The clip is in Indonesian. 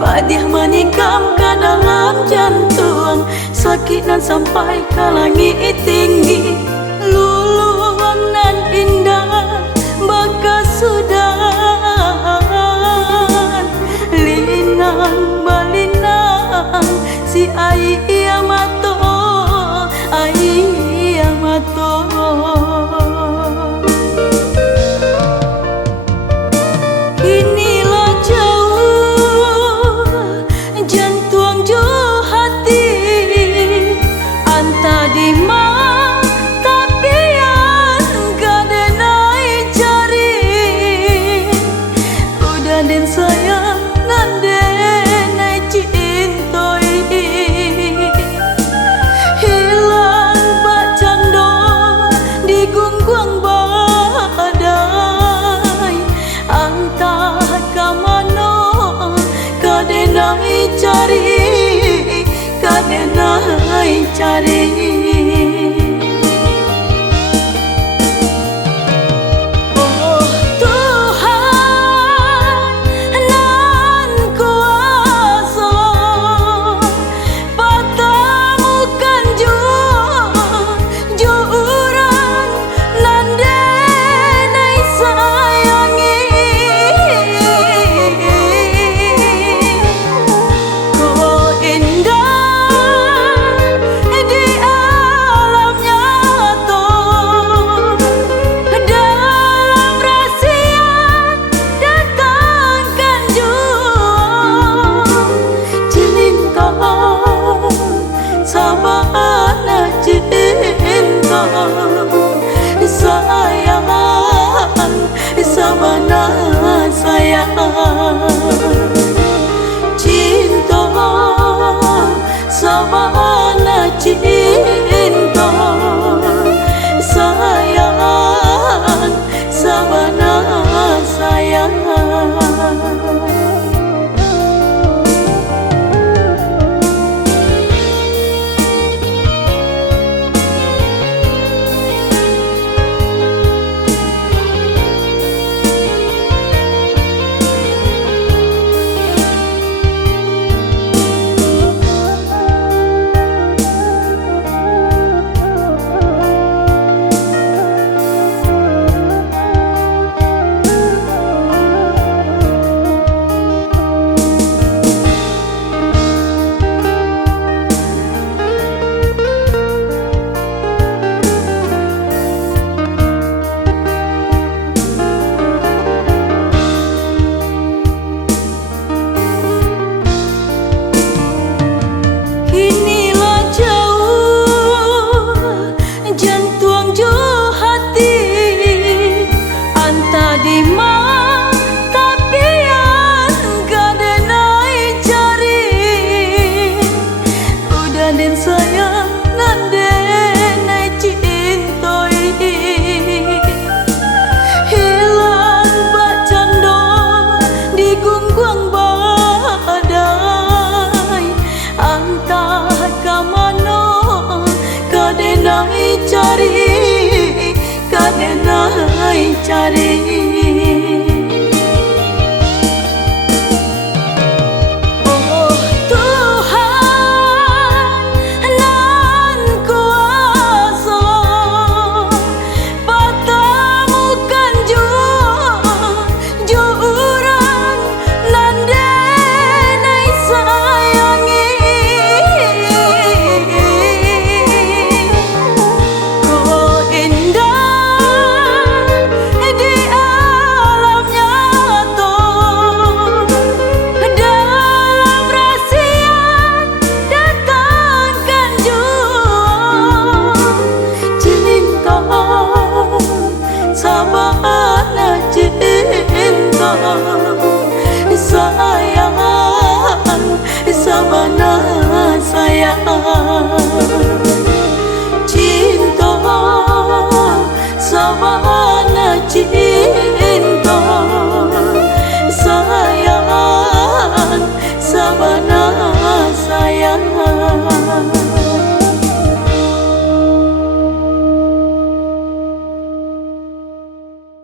Padih menikam ke dalam jantung, sakit nan sampai ke langit tinggi. Luluang nan indah bekas sudahan, linang balinang si ayah mato, ayah mato. Inilah jauh jantung jauh hati, anta di mana tapi yang kadenai cari. Udah den sayang nan denai cintoi, hilang pak candong di gunggung badai. Anta kamano kadenai cari, kadenai cari. Oh Tuhan nan kuasa, patamukan juran nan denai sayangi. Kau indah di alam nyata, dalam rahasia datangkan jua cinta, sabana cinta, sayang sabana sayang. Cinta sabana cinta, sayang sabana sayang. Inilah jauh jantung jauh hati, anta di mana tapi yang kadenai cari. Udah den sayang nan denai cintoi, hilang pak candong di gunggung badai. Anta kamano kadenai cari, kadenai cari.